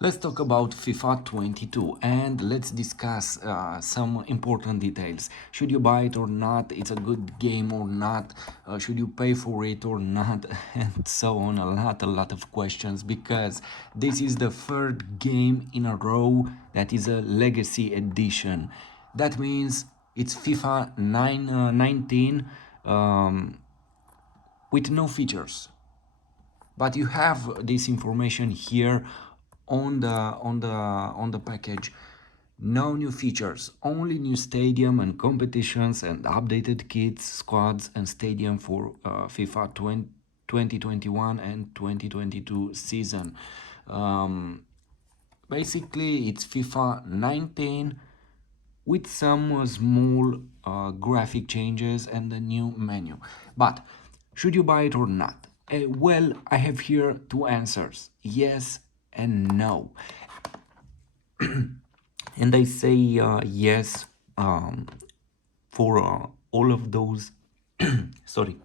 Let's talk about FIFA 22 and let's discuss some important details. Should you buy it or not? It's a good game or not? Should you pay for it or not? And so on. A lot of questions because this is the third game in a row that is a legacy edition. That means it's FIFA 19 with no features, but you have this information here on the package. No new features, only new stadium and competitions and updated kits, squads and stadium for FIFA 2021 and 2022 season. Basically it's FIFA 19 with some small graphic changes and a new menu. But should you buy it or not? Well, I have here two answers, yes and no. And I say yes for all of those. Sorry.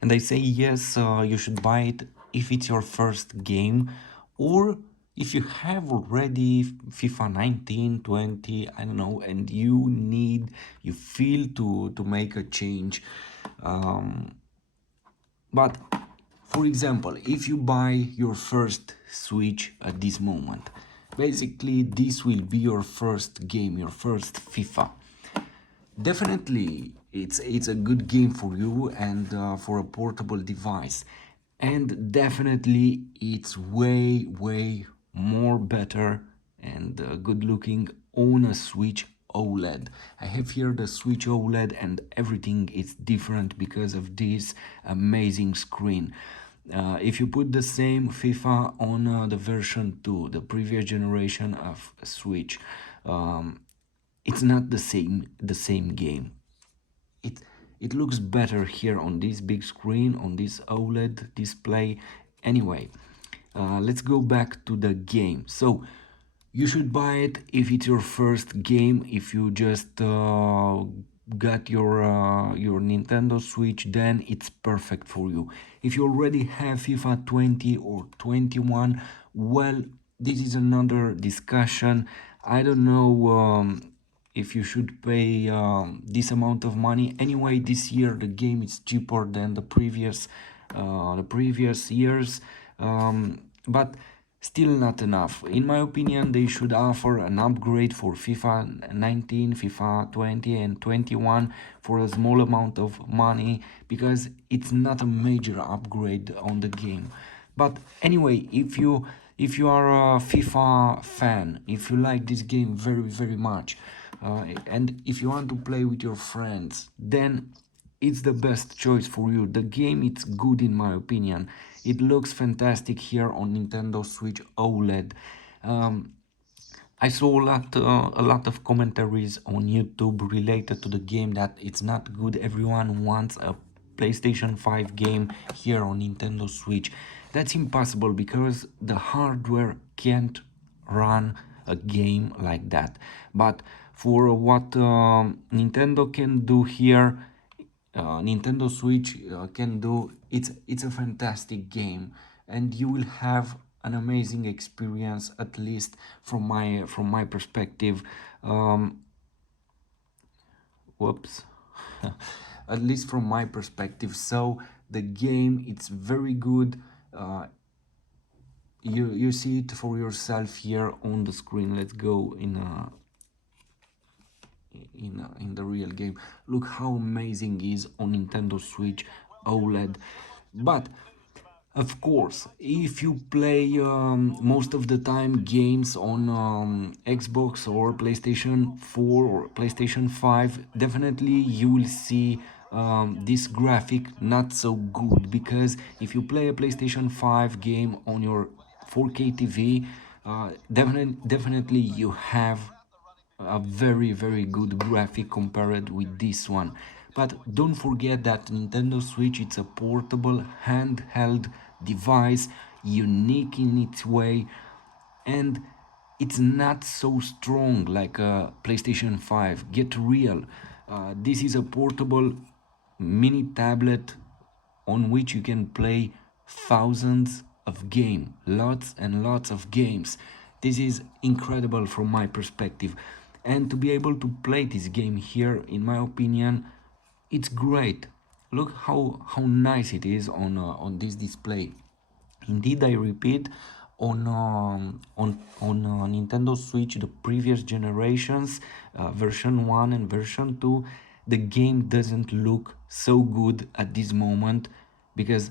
And I say yes, you should buy it if it's your first game, or if you have already FIFA 19, 20, I don't know, and you feel to make a change. But for example, if you buy your first Switch at this moment, basically this will be your first game, your first FIFA. Definitely, it's a good game for you and for a portable device, and definitely it's way more better and good looking on a Switch OLED. I have here the Switch OLED, and everything is different because of this amazing screen. If you put the same FIFA on the version 2, the previous generation of Switch, it's not the same game. It looks better here on this big screen, on this OLED display. Anyway, let's go back to the game. So you should buy it if it's your first game. If you just got your Nintendo Switch, then it's perfect for you. If you already have FIFA 20 or 21, well, this is another discussion. I don't know if you should pay this amount of money. Anyway, this year the game is cheaper than the previous years, but still not enough. In my opinion, they should offer an upgrade for FIFA 19, FIFA 20 and 21 for a small amount of money, because it's not a major upgrade on the game. But anyway, if you are a FIFA fan, if you like this game very much, and if you want to play with your friends, then it's the best choice for you. The game it's good in my opinion. It looks fantastic here on Nintendo Switch OLED. I saw a lot of commentaries on YouTube related to the game that it's not good. Everyone wants a PlayStation 5 game here on Nintendo Switch. That's impossible because the hardware can't run a game like that. But for what Nintendo can do here, Nintendo Switch can do, it's a fantastic game, and you will have an amazing experience, at least from my perspective. Whoops. At least from my perspective. So the game, it's very good. You see it for yourself here on the screen. Let's go in the real game. Look how amazing it is on Nintendo Switch OLED. But of course, if you play most of the time games on Xbox or PlayStation 4 or PlayStation 5, definitely you will see this graphic not so good, because if you play a PlayStation 5 game on your 4K TV, definitely you have a very good graphic compared with this one. But don't forget that Nintendo Switch, it's a portable handheld device, unique in its way, and it's not so strong like a PlayStation 5. Get real. This is a portable mini tablet on which you can play thousands of game, lots and lots of games. This is incredible from my perspective, and to be able to play this game here, in my opinion, it's great. Look how nice it is on this display. Indeed, I repeat, on Nintendo Switch, the previous generations, version 1 and version 2, the game doesn't look so good at this moment, because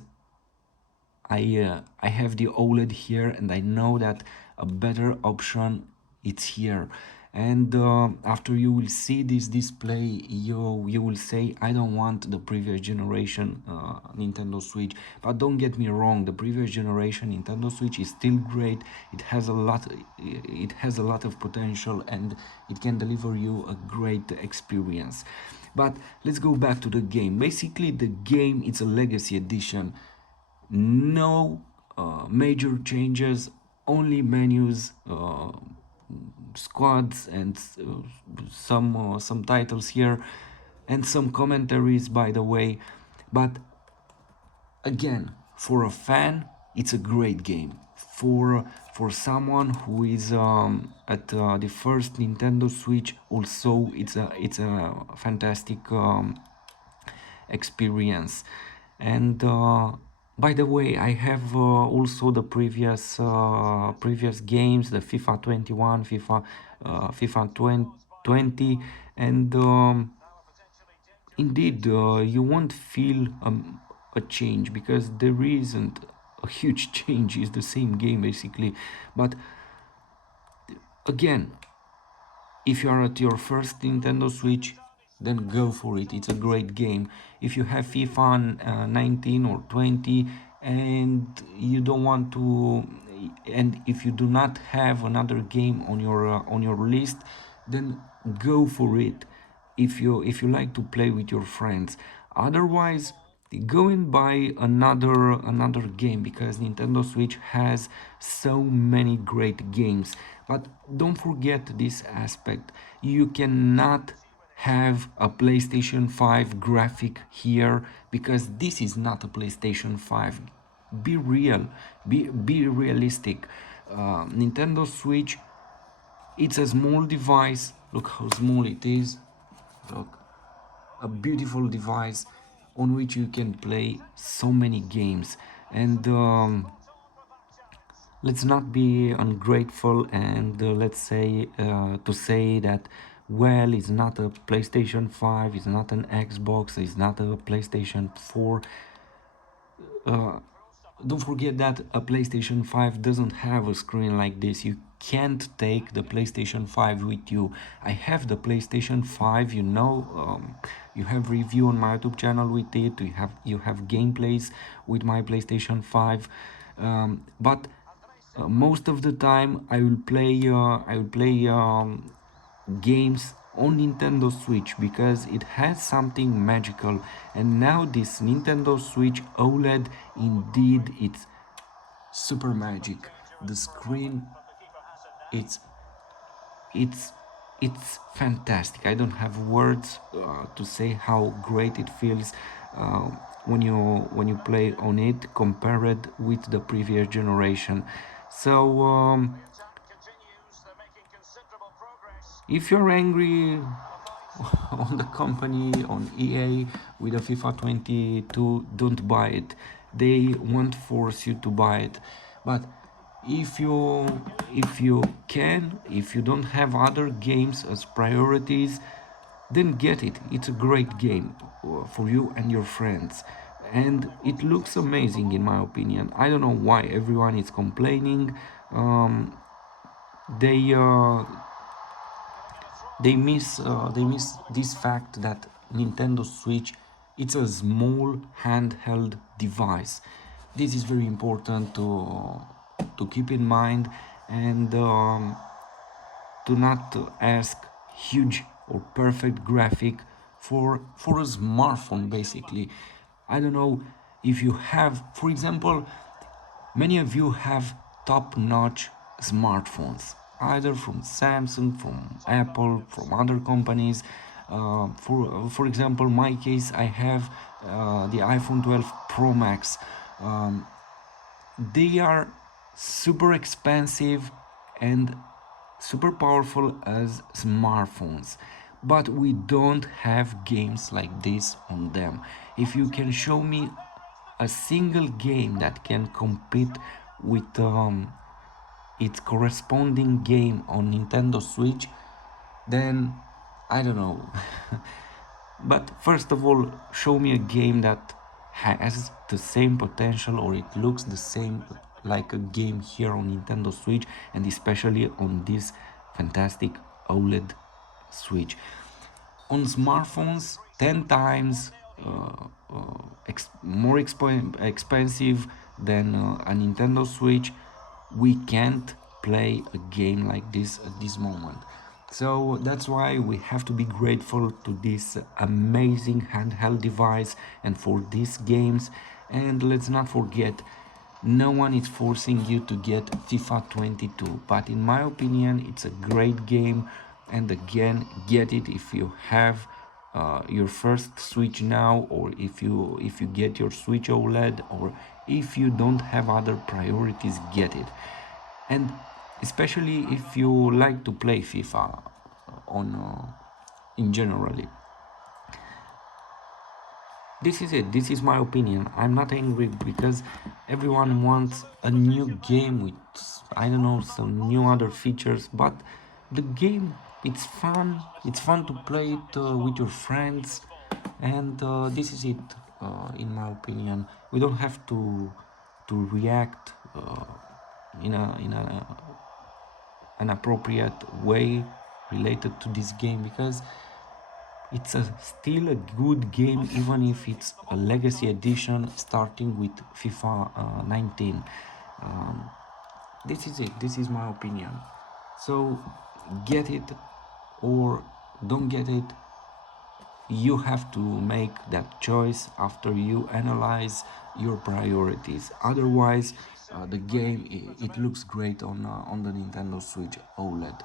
I have the OLED here, and I know that a better option it's here. And after you will see this display, you will say, I don't want the previous generation Nintendo Switch. But don't get me wrong, the previous generation Nintendo Switch is still great. It has a lot of potential, and it can deliver you a great experience. But let's go back to the game. Basically, the game is a legacy edition. No major changes, only menus, squads, and some titles here, and some commentaries, by the way. But again, for a fan, it's a great game. For someone who is at the first Nintendo Switch, also it's a fantastic experience. And by the way, I have also the previous games, the FIFA 21, FIFA 20, and indeed, you won't feel a change, because there isn't a huge change. It's the same game basically. But again, if you are at your first Nintendo Switch, then go for it. It's a great game. If you have FIFA 19 or 20, and you don't want to, and if you do not have another game on your list, then go for it. If you like to play with your friends. Otherwise, go and buy another game, because Nintendo Switch has so many great games. But don't forget this aspect: you cannot have a PlayStation 5 graphic here, because this is not a PlayStation 5. Be real, be realistic. Nintendo Switch, it's a small device. Look how small it is. Look, a beautiful device on which you can play so many games. And let's not be ungrateful, and let's say to say that, well, it's not a PlayStation 5, it's not an Xbox, it's not a PlayStation 4. Don't forget that a PlayStation 5 doesn't have a screen like this. You can't take the PlayStation 5 with you. I have the PlayStation 5, you have review on my YouTube channel with it. You have gameplays with my PlayStation 5, but most of the time I will play games on Nintendo Switch, because it has something magical. And now this Nintendo Switch OLED, indeed, it's super magic. The screen, it's it's it's fantastic. I don't have words to say how great it feels uh, when you play on it, compared with the previous generation. So if you're angry on the company, on EA, with a FIFA 22, don't buy it. They won't force you to buy it. But if you don't have other games as priorities, then get it. It's a great game for you and your friends, and it looks amazing in my opinion. I don't know why everyone is complaining. They they miss this fact that Nintendo Switch, it's a small handheld device. This is very important to keep in mind, and to not ask huge or perfect graphic for a smartphone basically. I don't know if you have, for example, many of you have top-notch smartphones, either from Samsung, from Apple, from other companies. For example, my case, I have the iPhone 12 Pro Max. Um, they are super expensive and super powerful as smartphones, but we don't have games like this on them. If you can show me a single game that can compete with its corresponding game on Nintendo Switch, then I don't know. But first of all, show me a game that has the same potential or it looks the same like a game here on Nintendo Switch, and especially on this fantastic OLED Switch. On smartphones, 10 times more expensive than a Nintendo Switch, we can't play a game like this at this moment. So that's why we have to be grateful to this amazing handheld device and for these games. And let's not forget, no one is forcing you to get FIFA 22, but in my opinion, it's a great game. And again, get it if you have your first Switch now, or if you get your Switch OLED, or if you don't have other priorities, get it. And especially if you like to play FIFA on in generally. This is it. This is my opinion. I'm not angry because everyone wants a new game with, I don't know, some new other features, but the game, it's fun. It's fun to play it with your friends, and this is it. In my opinion, we don't have to react in a an appropriate way related to this game, because it's still a good game even if it's a legacy edition starting with FIFA 19. Um, this is it. This is my opinion. So get it or don't get it. You have to make that choice after you analyze your priorities. Otherwise, the game it looks great on the Nintendo Switch OLED.